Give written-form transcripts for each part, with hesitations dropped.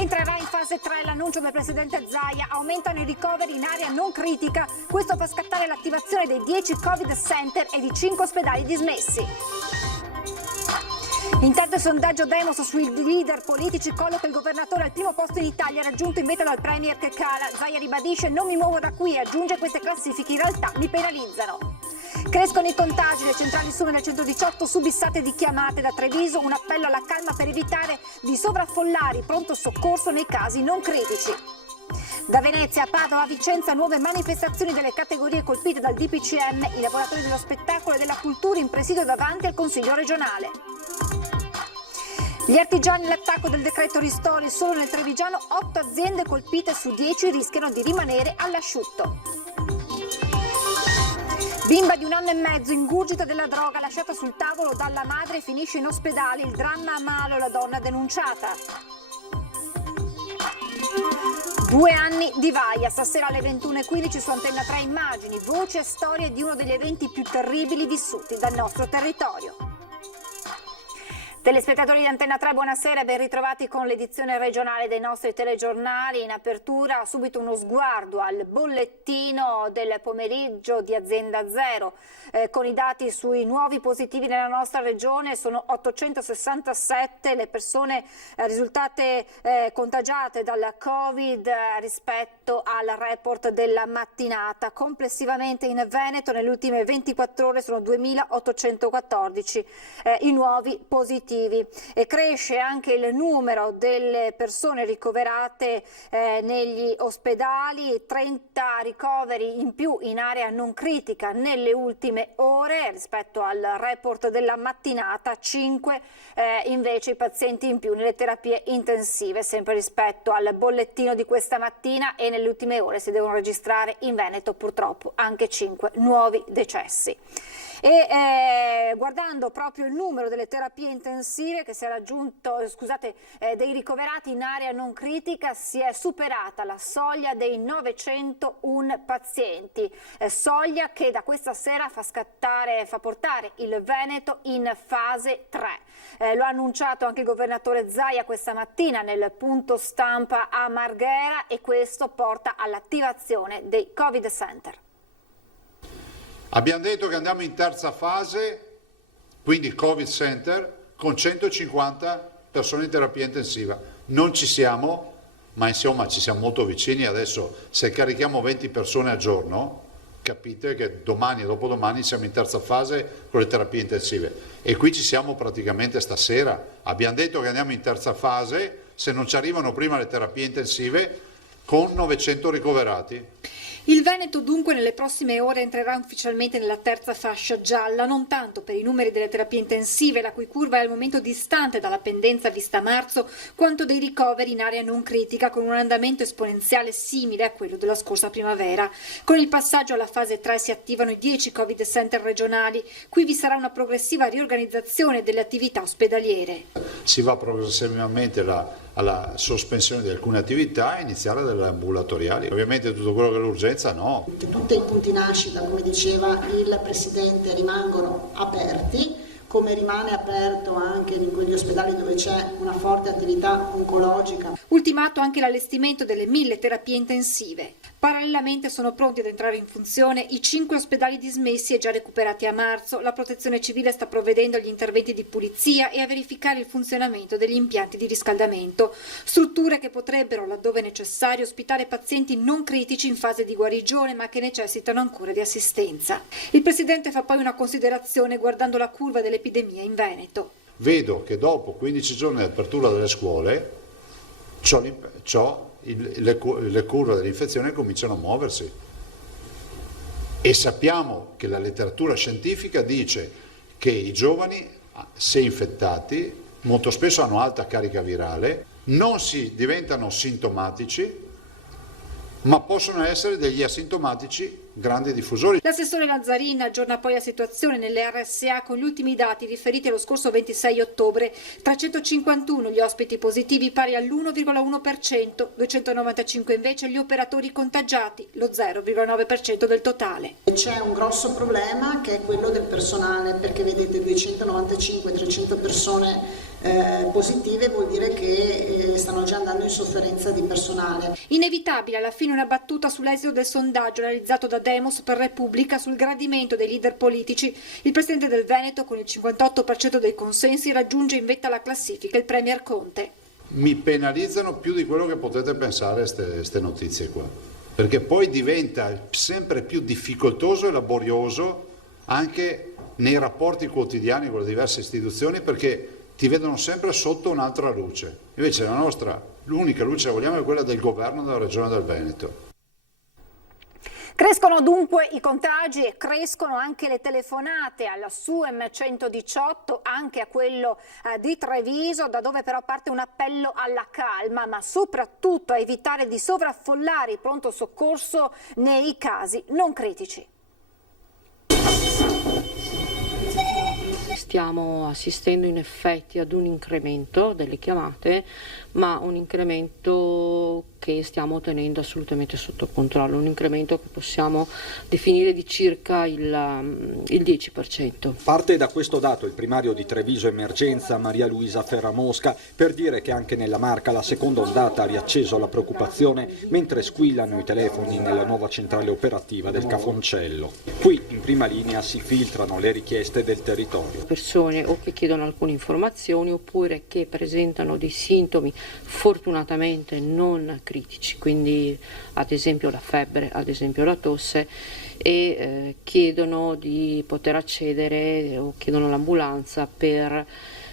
Entrerà in fase 3 l'annuncio del presidente Zaia, aumentano i ricoveri in area non critica, questo fa scattare l'attivazione dei 10 Covid Center e di 5 ospedali dismessi. Intanto il sondaggio Demos sui leader politici colloca il governatore al primo posto in Italia, raggiunto invece dal premier che cala. Zaia ribadisce: non mi muovo da qui e aggiunge: queste classifiche in realtà mi penalizzano. Crescono i contagi, le centrali sono nel 118 subissate di chiamate da Treviso, un appello alla calma per evitare di sovraffollare pronto soccorso nei casi non critici. Da Venezia a Padova a Vicenza nuove manifestazioni delle categorie colpite dal DPCM, i lavoratori dello spettacolo e della cultura in presidio davanti al Consiglio regionale. Gli artigiani all'attacco del decreto ristori, solo nel Trevigiano 8 aziende colpite su 10 rischiano di rimanere all'asciutto. Bimba di 1 anno e mezzo, ingurgita della droga, lasciata sul tavolo dalla madre, finisce in ospedale, il dramma a Malo, la donna denunciata. 2 anni di Vaia, stasera alle 21:15 su Antenna 3 immagini, voci e storie di uno degli eventi più terribili vissuti dal nostro territorio. Telespettatori di Antenna 3, buonasera e ben ritrovati con l'edizione regionale dei nostri telegiornali. In apertura subito uno sguardo al bollettino del pomeriggio di Azienda Zero. Con i dati sui nuovi positivi nella nostra regione sono 867 le persone risultate contagiate dal Covid rispetto al report della mattinata. Complessivamente in Veneto nelle ultime 24 ore sono 2814 i nuovi positivi. E cresce anche il numero delle persone ricoverate negli ospedali, 30 ricoveri in più in area non critica nelle ultime ore rispetto al report della mattinata, 5 invece i pazienti in più nelle terapie intensive, sempre rispetto al bollettino di questa mattina, e nelle ultime ore si devono registrare in Veneto purtroppo anche 5 nuovi decessi. E guardando proprio il numero delle terapie intensive che si è raggiunto, dei ricoverati in area non critica, si è superata la soglia dei 901 pazienti, soglia che da questa sera fa portare il Veneto in fase 3. Lo ha annunciato anche il governatore Zaia questa mattina nel punto stampa a Marghera, e questo porta all'attivazione dei Covid Center. Abbiamo detto che andiamo in terza fase, quindi il Covid Center, con 150 persone in terapia intensiva. Non ci siamo, ma insomma ci siamo molto vicini. Adesso se carichiamo 20 persone al giorno, capite che domani e dopodomani siamo in terza fase con le terapie intensive. E qui ci siamo praticamente stasera. Abbiamo detto che andiamo in terza fase, se non ci arrivano prima le terapie intensive, con 900 ricoverati. Il Veneto dunque nelle prossime ore entrerà ufficialmente nella terza fascia gialla, non tanto per i numeri delle terapie intensive, la cui curva è al momento distante dalla pendenza vista a marzo, quanto dei ricoveri in area non critica, con un andamento esponenziale simile a quello della scorsa primavera. Con il passaggio alla fase 3 si attivano i 10 Covid Center regionali. Qui vi sarà una progressiva riorganizzazione delle attività ospedaliere. Si va progressivamente alla sospensione di alcune attività e iniziare dalle ambulatoriali. Ovviamente tutto quello che è l'urgenza no. Tutti i punti nascita, come diceva il Presidente, rimangono aperti, come rimane aperto anche in quegli ospedali dove c'è una forte attività oncologica. Ultimato anche l'allestimento delle 1000 terapie intensive. Parallelamente sono pronti ad entrare in funzione i 5 ospedali dismessi e già recuperati a marzo. La Protezione Civile sta provvedendo agli interventi di pulizia e a verificare il funzionamento degli impianti di riscaldamento. Strutture che potrebbero, laddove necessario, ospitare pazienti non critici in fase di guarigione ma che necessitano ancora di assistenza. Il Presidente fa poi una considerazione guardando la curva dell'epidemia in Veneto. Vedo che dopo 15 giorni di apertura delle scuole le curve dell'infezione cominciano a muoversi, e sappiamo che la letteratura scientifica dice che i giovani, se infettati, molto spesso hanno alta carica virale, non si diventano sintomatici, ma possono essere degli asintomatici grandi diffusori. L'assessore Lazzarin aggiorna poi la situazione nelle RSA con gli ultimi dati riferiti allo scorso 26 ottobre. 351 gli ospiti positivi, pari all'1,1%, 295 invece gli operatori contagiati, lo 0,9% del totale. C'è un grosso problema che è quello del personale, perché vedete 295-300 persone positive vuol dire che stanno già andando in in sofferenza di personale. Inevitabile alla fine una battuta sull'esito del sondaggio realizzato da Demos per Repubblica sul gradimento dei leader politici. Il presidente del Veneto con il 58% dei consensi raggiunge in vetta alla classifica il premier Conte. Mi penalizzano più di quello che potete pensare queste notizie qua, perché poi diventa sempre più difficoltoso e laborioso anche nei rapporti quotidiani con le diverse istituzioni, perché ti vedono sempre sotto un'altra luce. Invece l'unica luce che vogliamo è quella del governo della regione del Veneto. Crescono dunque i contagi e crescono anche le telefonate alla SUEM 118, anche a quello di Treviso, da dove però parte un appello alla calma, ma soprattutto a evitare di sovraffollare il pronto soccorso nei casi non critici. Stiamo assistendo in effetti ad un incremento delle chiamate, ma un incremento che stiamo tenendo assolutamente sotto controllo, un incremento che possiamo definire di circa il 10%. Parte da questo dato il primario di Treviso Emergenza Maria Luisa Ferramosca per dire che anche nella Marca la seconda ondata ha riacceso la preoccupazione mentre squillano i telefoni nella nuova centrale operativa del Cafoncello. Qui in prima linea si filtrano le richieste del territorio. Persone o che chiedono alcune informazioni oppure che presentano dei sintomi fortunatamente non critici, quindi ad esempio la febbre, ad esempio la tosse, e chiedono di poter accedere o chiedono l'ambulanza per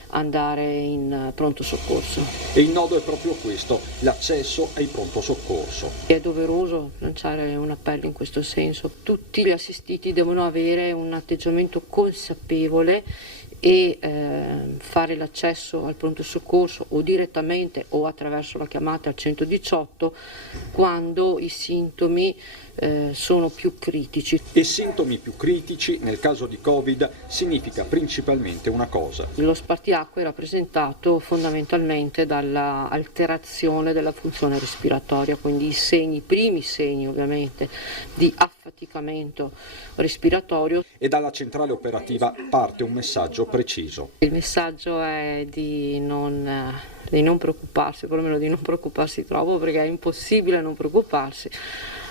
andare in pronto soccorso. E il nodo è proprio questo, l'accesso ai pronto soccorso. È doveroso lanciare un appello in questo senso. Tutti gli assistiti devono avere un atteggiamento consapevole e fare l'accesso al pronto soccorso o direttamente o attraverso la chiamata al 118 quando i sintomi sono più critici. E sintomi più critici nel caso di Covid significa principalmente una cosa. Lo spartiacque è rappresentato fondamentalmente dalla alterazione della funzione respiratoria, quindi i primi segni ovviamente di affaticamento respiratorio. E dalla centrale operativa parte un messaggio preciso. Il messaggio è di non preoccuparsi, perlomeno di non preoccuparsi troppo, perché è impossibile non preoccuparsi,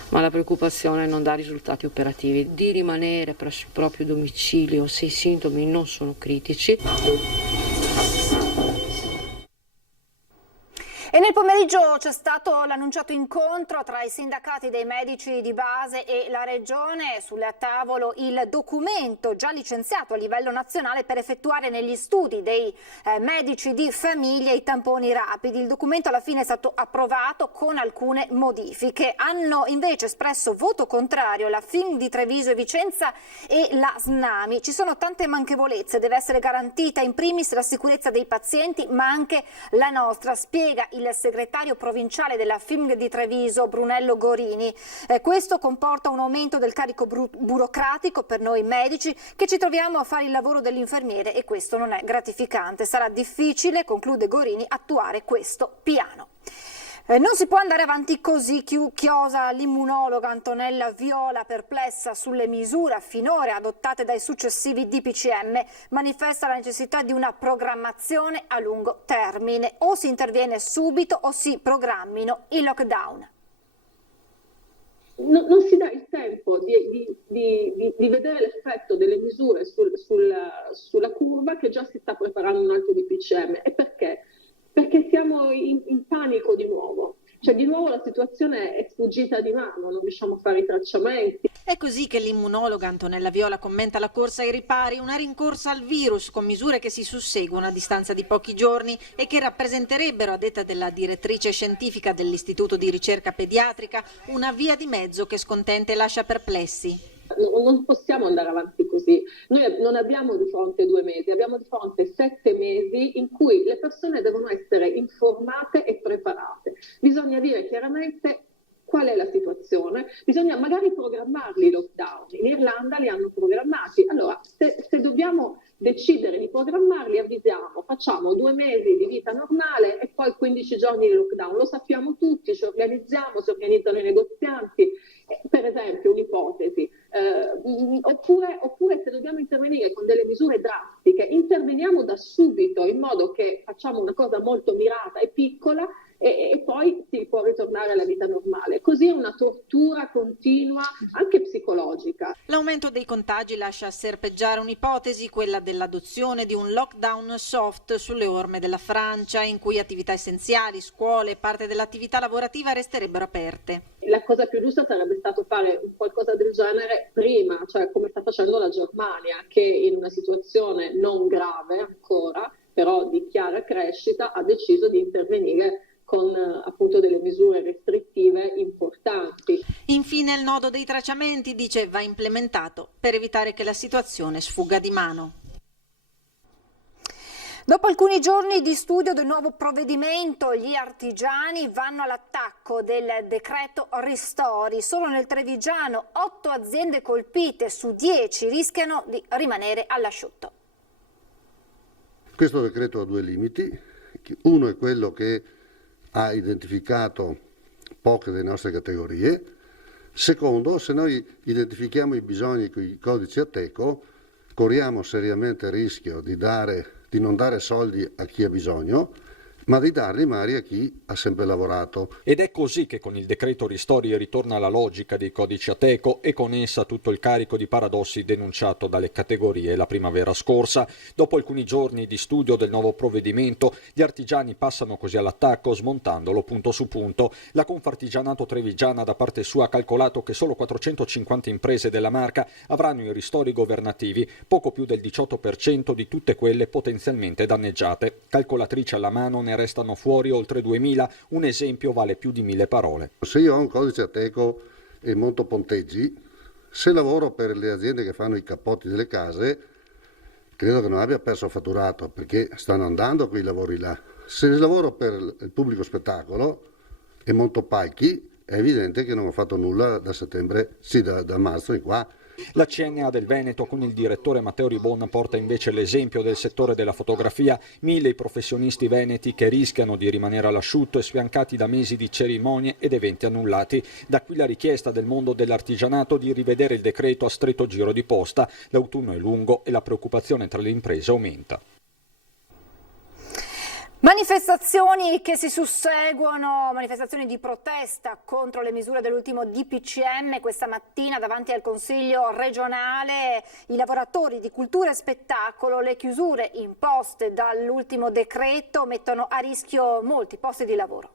ma la preoccupazione non dà risultati operativi, di rimanere presso il proprio domicilio se i sintomi non sono critici. E nel pomeriggio c'è stato l'annunciato incontro tra i sindacati dei medici di base e la Regione. Sul tavolo il documento già licenziato a livello nazionale per effettuare negli studi dei medici di famiglia i tamponi rapidi. Il documento alla fine è stato approvato con alcune modifiche. Hanno invece espresso voto contrario la FIM di Treviso e Vicenza e la SNAMI. Ci sono tante manchevolezze, deve essere garantita in primis la sicurezza dei pazienti, ma anche la nostra, spiega il segretario provinciale della FIM di Treviso, Brunello Gorini. Questo comporta un aumento del carico burocratico per noi medici che ci troviamo a fare il lavoro dell'infermiere e questo non è gratificante. Sarà difficile, conclude Gorini, attuare questo piano. Non si può andare avanti così, chiosa l'immunologa Antonella Viola, perplessa sulle misure finora adottate dai successivi DPCM, manifesta la necessità di una programmazione a lungo termine. O si interviene subito o si programmino i lockdown. Non si dà il tempo di vedere l'effetto delle misure sulla curva che già si sta preparando un altro DPCM. E perché? Perché siamo in panico di nuovo. Cioè di nuovo la situazione è sfuggita di mano, non riusciamo a fare i tracciamenti. È così che l'immunologa Antonella Viola commenta la corsa ai ripari, una rincorsa al virus con misure che si susseguono a distanza di pochi giorni e che rappresenterebbero, a detta della direttrice scientifica dell'Istituto di Ricerca Pediatrica, una via di mezzo che scontenta e lascia perplessi. Non possiamo andare avanti così. Noi non abbiamo di fronte 2 mesi, abbiamo di fronte 7 mesi in cui le persone devono essere informate e preparate. Bisogna dire chiaramente qual è la situazione, bisogna magari programmarli i lockdown. In Irlanda li hanno programmati. Allora, se dobbiamo decidere di programmarli, avvisiamo, facciamo 2 mesi di vita normale e poi 15 giorni di lockdown. Lo sappiamo tutti, ci organizziamo, si organizzano i negozianti. Per esempio, un'ipotesi, oppure se dobbiamo intervenire con delle misure drastiche, interveniamo da subito in modo che facciamo una cosa molto mirata e piccola e poi poi si può ritornare alla vita normale. Così è una tortura continua, anche psicologica. L'aumento dei contagi lascia serpeggiare un'ipotesi, quella dell'adozione di un lockdown soft sulle orme della Francia, in cui attività essenziali, scuole e parte dell'attività lavorativa resterebbero aperte. La cosa più giusta sarebbe stato fare qualcosa del genere prima, cioè come sta facendo la Germania, che in una situazione non grave ancora, però di chiara crescita, ha deciso di intervenire con appunto delle misure restrittive importanti. Infine il nodo dei tracciamenti, dice, va implementato per evitare che la situazione sfugga di mano. Dopo alcuni giorni di studio del nuovo provvedimento, gli artigiani vanno all'attacco del decreto ristori. Solo nel Trevigiano 8 aziende colpite su 10 rischiano di rimanere all'asciutto. Questo decreto ha due limiti. Uno è quello che ha identificato poche delle nostre categorie. Secondo, se noi identifichiamo i bisogni con i codici Ateco, corriamo seriamente il rischio di non dare soldi a chi ha bisogno, ma di darli magari a chi ha sempre lavorato. Ed è così che con il decreto ristori ritorna la logica dei codici Ateco e con essa tutto il carico di paradossi denunciato dalle categorie la primavera scorsa. Dopo alcuni giorni di studio del nuovo provvedimento, gli artigiani passano così all'attacco smontandolo punto su punto. La Confartigianato Trevigiana da parte sua ha calcolato che solo 450 imprese della marca avranno i ristori governativi, poco più del 18% di tutte quelle potenzialmente danneggiate. Calcolatrice alla mano, ne restano fuori oltre 2000, un esempio vale più di 1000 parole. Se io ho un codice Ateco e monto ponteggi, se lavoro per le aziende che fanno i cappotti delle case, credo che non abbia perso fatturato, perché stanno andando quei lavori là. Se lavoro per il pubblico spettacolo e monto palchi, è evidente che non ho fatto nulla da settembre, sì, da marzo in qua. La CNA del Veneto con il direttore Matteo Ribon porta invece l'esempio del settore della fotografia, 1000 i professionisti veneti che rischiano di rimanere all'asciutto e sfiancati da mesi di cerimonie ed eventi annullati. Da qui la richiesta del mondo dell'artigianato di rivedere il decreto a stretto giro di posta. L'autunno è lungo e la preoccupazione tra le imprese aumenta. Manifestazioni che si susseguono, manifestazioni di protesta contro le misure dell'ultimo DPCM. Questa mattina davanti al Consiglio regionale i lavoratori di cultura e spettacolo, le chiusure imposte dall'ultimo decreto mettono a rischio molti posti di lavoro.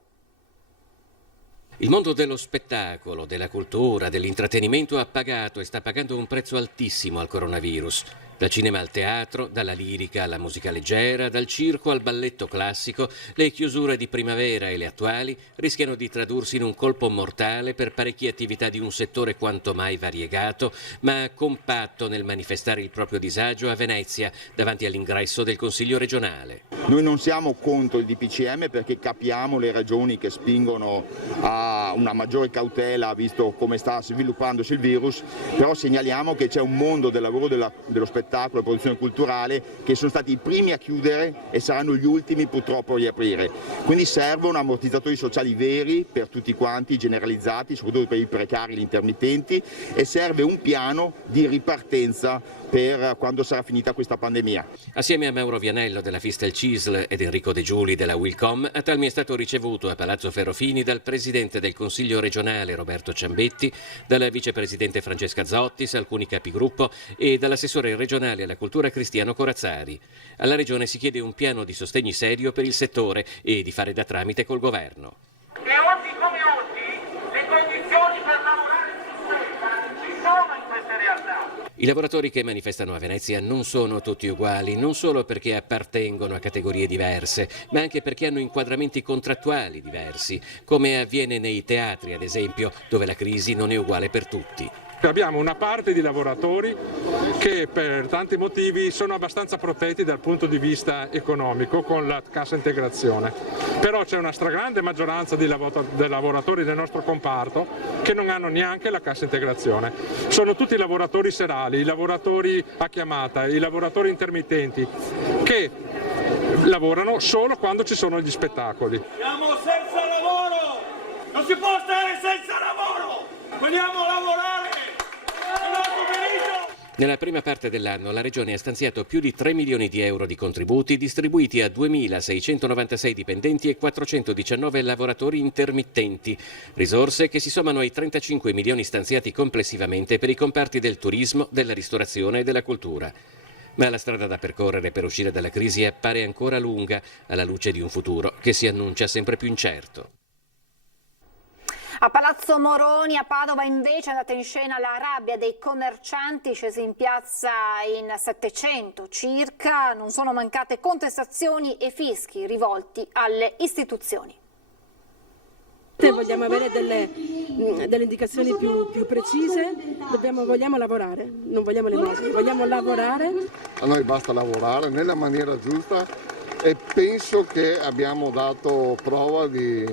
Il mondo dello spettacolo, della cultura, dell'intrattenimento ha pagato e sta pagando un prezzo altissimo al coronavirus. Dal cinema al teatro, dalla lirica alla musica leggera, dal circo al balletto classico, le chiusure di primavera e le attuali rischiano di tradursi in un colpo mortale per parecchie attività di un settore quanto mai variegato, ma compatto nel manifestare il proprio disagio a Venezia, davanti all'ingresso del Consiglio regionale. Noi non siamo contro il DPCM perché capiamo le ragioni che spingono a una maggiore cautela visto come sta sviluppandosi il virus, però segnaliamo che c'è un mondo del lavoro dello spettacolo e produzione culturale che sono stati i primi a chiudere e saranno gli ultimi purtroppo a riaprire. Quindi servono ammortizzatori sociali veri per tutti quanti, generalizzati, soprattutto per i precari e gli intermittenti, e serve un piano di ripartenza per quando sarà finita questa pandemia. Assieme a Mauro Vianello della Fistel CISL ed Enrico De Giuli della Wilcom, Atalmi è stato ricevuto a Palazzo Ferrofini dal Presidente del Consiglio regionale Roberto Ciambetti, dalla Vicepresidente Francesca Zottis, alcuni capigruppo e dall'assessore regionale alla cultura Cristiano Corazzari. Alla Regione si chiede un piano di sostegni serio per il settore e di fare da tramite col governo. E oggi come oggi le condizioni per lavorare in sicurezza ci sono in queste realtà. I lavoratori che manifestano a Venezia non sono tutti uguali, non solo perché appartengono a categorie diverse, ma anche perché hanno inquadramenti contrattuali diversi, come avviene nei teatri, ad esempio, dove la crisi non è uguale per tutti. Abbiamo una parte di lavoratori che per tanti motivi sono abbastanza protetti dal punto di vista economico con la cassa integrazione, però c'è una stragrande maggioranza di lavoratori del nostro comparto che non hanno neanche la cassa integrazione. Sono tutti lavoratori serali, i lavoratori a chiamata, i lavoratori intermittenti che lavorano solo quando ci sono gli spettacoli. Siamo senza lavoro, non si può stare senza lavoro, vogliamo lavorare. Nella prima parte dell'anno la Regione ha stanziato più di 3 milioni di euro di contributi distribuiti a 2.696 dipendenti e 419 lavoratori intermittenti, risorse che si sommano ai 35 milioni stanziati complessivamente per i comparti del turismo, della ristorazione e della cultura. Ma la strada da percorrere per uscire dalla crisi appare ancora lunga, alla luce di un futuro che si annuncia sempre più incerto. A Palazzo Moroni a Padova invece è andata in scena la rabbia dei commercianti scesi in piazza in 700 circa. Non sono mancate contestazioni e fischi rivolti alle istituzioni. Vogliamo avere delle indicazioni più precise, vogliamo lavorare, non vogliamo le cose, vogliamo lavorare. A noi basta lavorare nella maniera giusta e penso che abbiamo dato prova di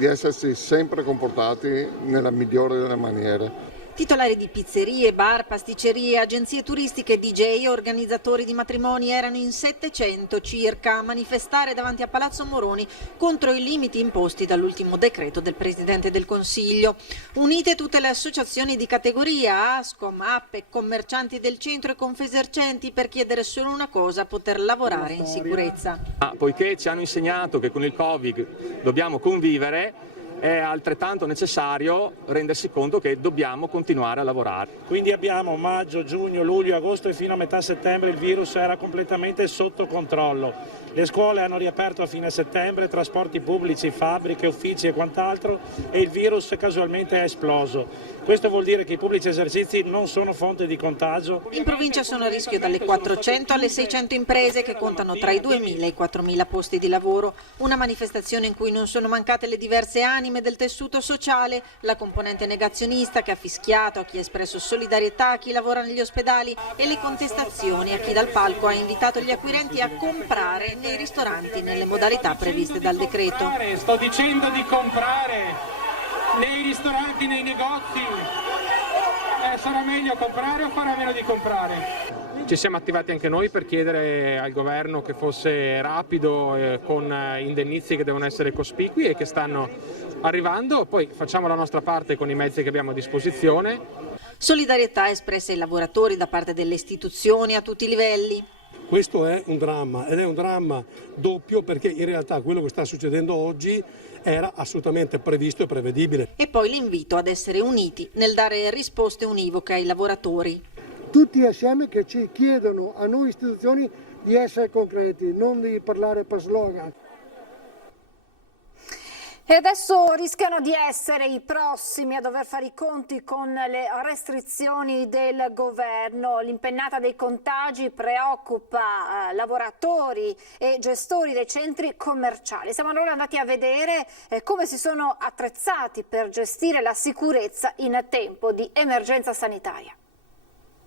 esserci sempre comportati nella migliore delle maniere. Titolari di pizzerie, bar, pasticcerie, agenzie turistiche, DJ e organizzatori di matrimoni erano in 700 circa a manifestare davanti a Palazzo Moroni contro i limiti imposti dall'ultimo decreto del Presidente del Consiglio. Unite tutte le associazioni di categoria, ASCOM, APPE, commercianti del centro e Confesercenti per chiedere solo una cosa, poter lavorare in sicurezza. Poiché ci hanno insegnato che con il Covid dobbiamo convivere, è altrettanto necessario rendersi conto che dobbiamo continuare a lavorare. Quindi abbiamo maggio, giugno, luglio, agosto e fino a metà settembre il virus era completamente sotto controllo. Le scuole hanno riaperto a fine settembre, trasporti pubblici, fabbriche, uffici e quant'altro e il virus casualmente è esploso. Questo vuol dire che i pubblici esercizi non sono fonte di contagio. In provincia sono a rischio dalle 400 alle 600 imprese che contano tra i 2.000 e i 4.000 posti di lavoro. Una manifestazione in cui non sono mancate le diverse anime del tessuto sociale, la componente negazionista che ha fischiato a chi ha espresso solidarietà a chi lavora negli ospedali e le contestazioni a chi dal palco ha invitato gli acquirenti a comprare nei ristoranti nelle modalità previste dal decreto. Sto dicendo di comprare nei ristoranti, nei negozi. Sarà meglio comprare o fare a meno di comprare? Ci siamo attivati anche noi per chiedere al governo che fosse rapido con indennizi che devono essere cospicui e che stanno arrivando, poi facciamo la nostra parte con i mezzi che abbiamo a disposizione. Solidarietà espressa ai lavoratori da parte delle istituzioni a tutti i livelli. Questo è un dramma ed è un dramma doppio perché in realtà quello che sta succedendo oggi era assolutamente previsto e prevedibile. E poi l'invito ad essere uniti nel dare risposte univoche ai lavoratori. Tutti assieme che ci chiedono a noi istituzioni di essere concreti, non di parlare per slogan. E adesso rischiano di essere i prossimi a dover fare i conti con le restrizioni del governo. L'impennata dei contagi preoccupa lavoratori e gestori dei centri commerciali. Siamo allora andati a vedere come si sono attrezzati per gestire la sicurezza in tempo di emergenza sanitaria.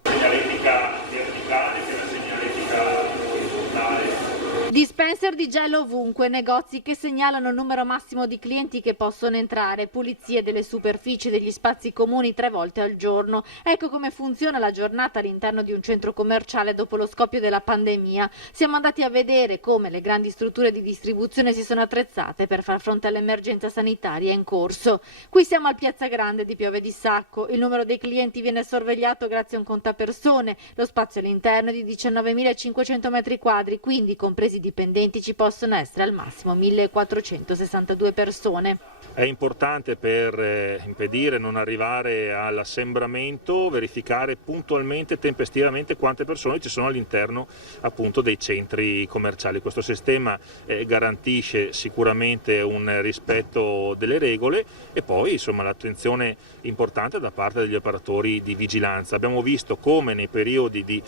Segnaletica verticale che la segnaletica orizzontale. Dispenser di gel ovunque, negozi che segnalano il numero massimo di clienti che possono entrare, pulizie delle superfici degli spazi comuni 3 volte al giorno. Ecco come funziona la giornata all'interno di un centro commerciale dopo lo scoppio della pandemia. Siamo andati a vedere come le grandi strutture di distribuzione si sono attrezzate per far fronte all'emergenza sanitaria in corso. Qui siamo al Piazza Grande di Piove di Sacco. Il numero dei clienti viene sorvegliato grazie a un contapersone. Lo spazio all'interno è di 19.500 metri quadri, quindi compresi dipendenti ci possono essere al massimo 1.462 persone. È importante per impedire non arrivare all'assembramento verificare puntualmente e tempestivamente quante persone ci sono all'interno appunto dei centri commerciali. Questo sistema garantisce sicuramente un rispetto delle regole e poi insomma l'attenzione importante da parte degli operatori di vigilanza. Abbiamo visto come nei periodi di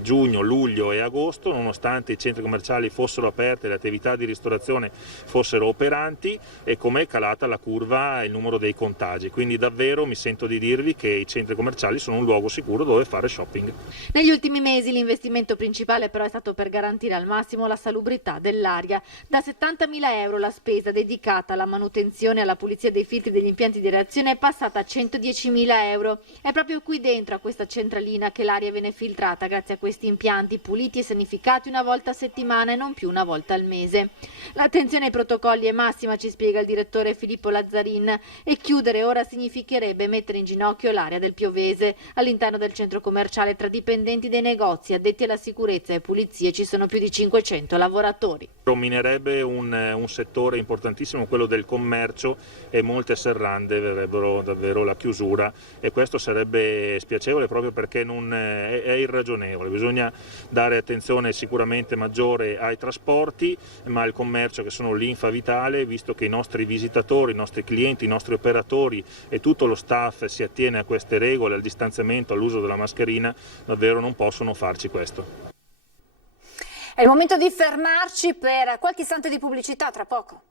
giugno, luglio e agosto, nonostante i centri commerciali fossero aperti e le attività di ristorazione fossero operanti, e come è calata la curva e il numero dei contagi. Quindi davvero mi sento di dirvi che i centri commerciali sono un luogo sicuro dove fare shopping. Negli ultimi mesi l'investimento principale però è stato per garantire al massimo la salubrità dell'aria. Da 70.000 euro la spesa dedicata alla manutenzione e alla pulizia dei filtri degli impianti di reazione è passata a 110.000 euro. È proprio qui dentro a questa centralina che l'aria viene filtrata grazie a questi impianti puliti e sanificati una volta a settimana e non più una volta al mese. L'attenzione ai protocolli è massima, ci spiega il direttore Filippo Lazzarin, e chiudere ora significherebbe mettere in ginocchio l'area del Piovese. All'interno del centro commerciale, tra dipendenti dei negozi, addetti alla sicurezza e pulizie, ci sono più di 500 lavoratori. Minerebbe un settore importantissimo, quello del commercio, e molte serrande verrebbero davvero la chiusura, e questo sarebbe spiacevole proprio perché non è irragionevole. Bisogna dare attenzione sicuramente maggiore ai trasporti, ma al commercio, che sono linfa vitale, visto che i nostri visitatori, i nostri clienti, i nostri operatori e tutto lo staff si attiene a queste regole, al distanziamento, all'uso della mascherina, davvero non possono farci questo. È il momento di fermarci per qualche istante di pubblicità, tra poco.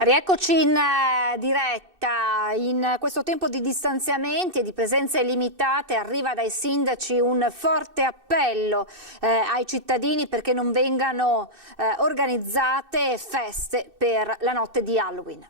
Rieccoci in diretta. In questo tempo di distanziamenti e di presenze limitate arriva dai sindaci un forte appello ai cittadini perché non vengano organizzate feste per la notte di Halloween.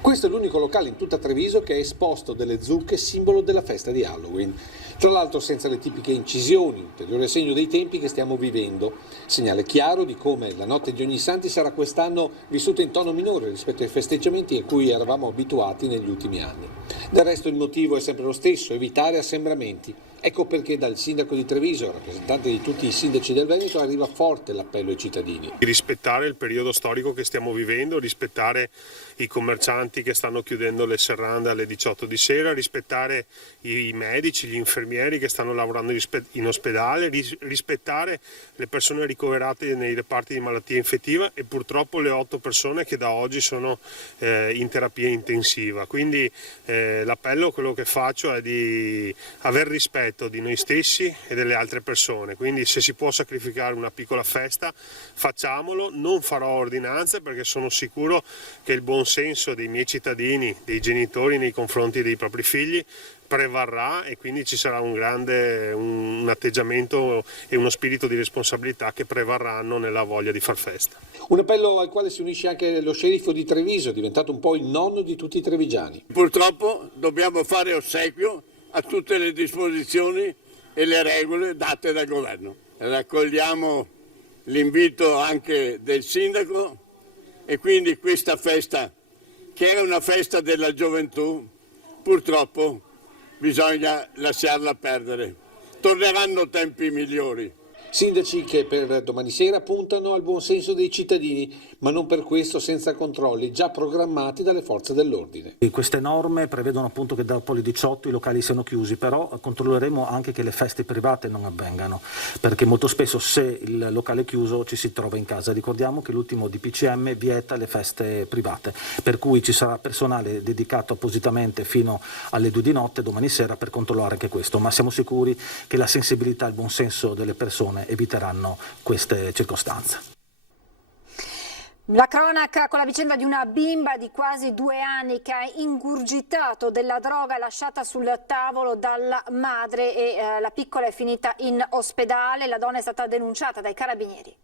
Questo è l'unico locale in tutta Treviso che ha esposto delle zucche, simbolo della festa di Halloween. Tra l'altro senza le tipiche incisioni, ulteriore segno dei tempi che stiamo vivendo. Segnale chiaro di come la notte di Ognissanti sarà quest'anno vissuta in tono minore rispetto ai festeggiamenti a cui eravamo abituati negli ultimi anni. Del resto il motivo è sempre lo stesso, evitare assembramenti. Ecco perché dal sindaco di Treviso, rappresentante di tutti i sindaci del Veneto, arriva forte l'appello ai cittadini. Rispettare il periodo storico che stiamo vivendo, rispettare i commercianti che stanno chiudendo le serrande alle 18 di sera, rispettare i medici, gli infermieri che stanno lavorando in ospedale, rispettare le persone ricoverate nei reparti di malattia infettiva e purtroppo le 8 persone che da oggi sono in terapia intensiva. Quindi l'appello, quello che faccio, è di aver rispetto di noi stessi e delle altre persone, quindi se si può sacrificare una piccola festa facciamolo. Non farò ordinanze perché sono sicuro che il buon senso dei miei cittadini, dei genitori nei confronti dei propri figli prevarrà e quindi ci sarà un atteggiamento e uno spirito di responsabilità che prevarranno nella voglia di far festa. Un appello al quale si unisce anche lo sceriffo di Treviso, diventato un po' il nonno di tutti i trevigiani. Purtroppo dobbiamo fare ossequio a tutte le disposizioni e le regole date dal governo. Raccogliamo l'invito anche del sindaco e quindi questa festa, che è una festa della gioventù, purtroppo bisogna lasciarla perdere. Torneranno tempi migliori. Sindaci che per domani sera puntano al buon senso dei cittadini, ma non per questo senza controlli già programmati dalle forze dell'ordine. Queste norme prevedono appunto che dopo le 18 i locali siano chiusi, però controlleremo anche che le feste private non avvengano, perché molto spesso se il locale è chiuso ci si trova in casa. Ricordiamo che l'ultimo DPCM vieta le feste private, per cui ci sarà personale dedicato appositamente fino alle 2 di notte domani sera per controllare anche questo, ma siamo sicuri che la sensibilità e il buon senso delle persone eviteranno queste circostanze. La cronaca con la vicenda di una bimba di quasi 2 anni che ha ingurgitato della droga lasciata sul tavolo dalla madre e la piccola è finita in ospedale. La donna è stata denunciata dai carabinieri.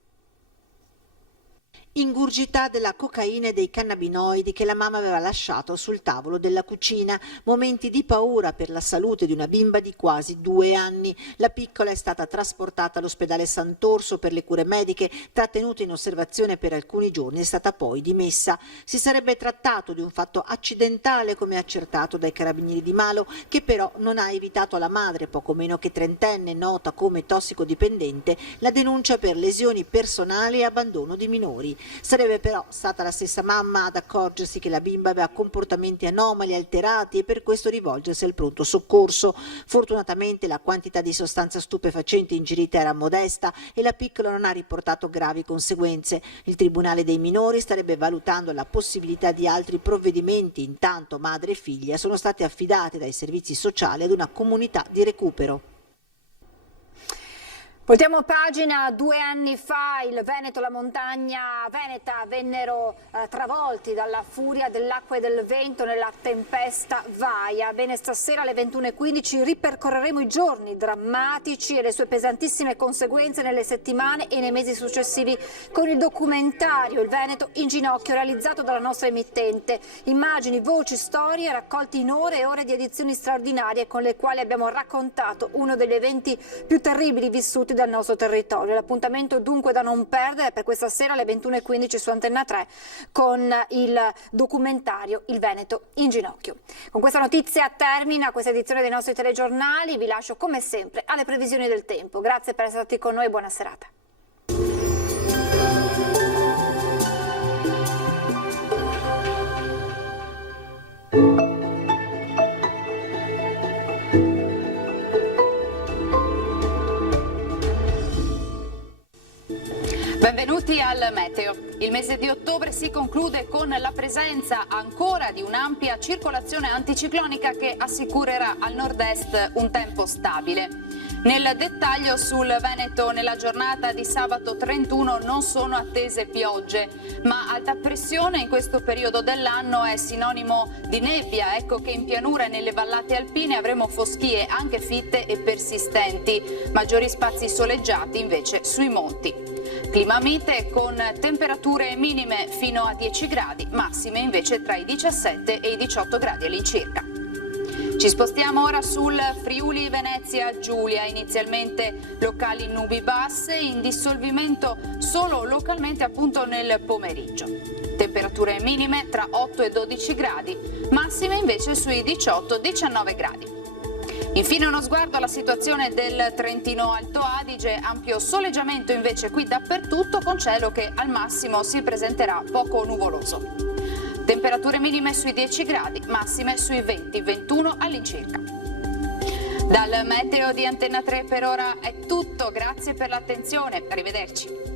Ingurgità della cocaina e dei cannabinoidi che la mamma aveva lasciato sul tavolo della cucina. Momenti di paura per la salute di una bimba di quasi 2 anni. La piccola è stata trasportata all'ospedale Sant'Orso per le cure mediche, trattenuta in osservazione per alcuni giorni, è stata poi dimessa. Si sarebbe trattato di un fatto accidentale, come accertato dai carabinieri di Malo, che però non ha evitato alla madre, poco meno che 30enne, nota come tossicodipendente, la denuncia per lesioni personali e abbandono di minori. Sarebbe però stata la stessa mamma ad accorgersi che la bimba aveva comportamenti anomali, alterati, e per questo rivolgersi al pronto soccorso. Fortunatamente la quantità di sostanza stupefacente ingerita era modesta e la piccola non ha riportato gravi conseguenze. Il Tribunale dei minori starebbe valutando la possibilità di altri provvedimenti. Intanto madre e figlia sono state affidate dai servizi sociali ad una comunità di recupero. Voltiamo pagina. 2 anni fa il Veneto e la montagna veneta vennero travolti dalla furia dell'acqua e del vento nella tempesta Vaia. Bene, stasera alle 21:15 ripercorreremo i giorni drammatici e le sue pesantissime conseguenze nelle settimane e nei mesi successivi con il documentario Il Veneto in ginocchio, realizzato dalla nostra emittente. Immagini, voci, storie raccolti in ore e ore di edizioni straordinarie con le quali abbiamo raccontato uno degli eventi più terribili vissuti dal nostro territorio. L'appuntamento dunque da non perdere per questa sera alle 21:15 su Antenna 3 con il documentario Il Veneto in ginocchio. Con questa notizia termina questa edizione dei nostri telegiornali. Vi lascio come sempre alle previsioni del tempo. Grazie per essere stati con noi e buona serata. Benvenuti al Meteo. Il mese di ottobre si conclude con la presenza ancora di un'ampia circolazione anticiclonica che assicurerà al nord-est un tempo stabile. Nel dettaglio sul Veneto nella giornata di sabato 31 non sono attese piogge, ma alta pressione in questo periodo dell'anno è sinonimo di nebbia. Ecco che in pianura e nelle vallate alpine avremo foschie anche fitte e persistenti, maggiori spazi soleggiati invece sui monti. Clima mite con temperature minime fino a 10 gradi, massime invece tra i 17 e i 18 gradi all'incirca. Ci spostiamo ora sul Friuli Venezia Giulia, inizialmente locali nubi basse, in dissolvimento solo localmente appunto nel pomeriggio. Temperature minime tra 8 e 12 gradi, massime invece sui 18-19 gradi. Infine uno sguardo alla situazione del Trentino Alto Adige, ampio soleggiamento invece qui dappertutto con cielo che al massimo si presenterà poco nuvoloso. Temperature minime sui 10 gradi, massime sui 20-21 all'incirca. Dal meteo di Antenna 3 per ora è tutto, grazie per l'attenzione, arrivederci.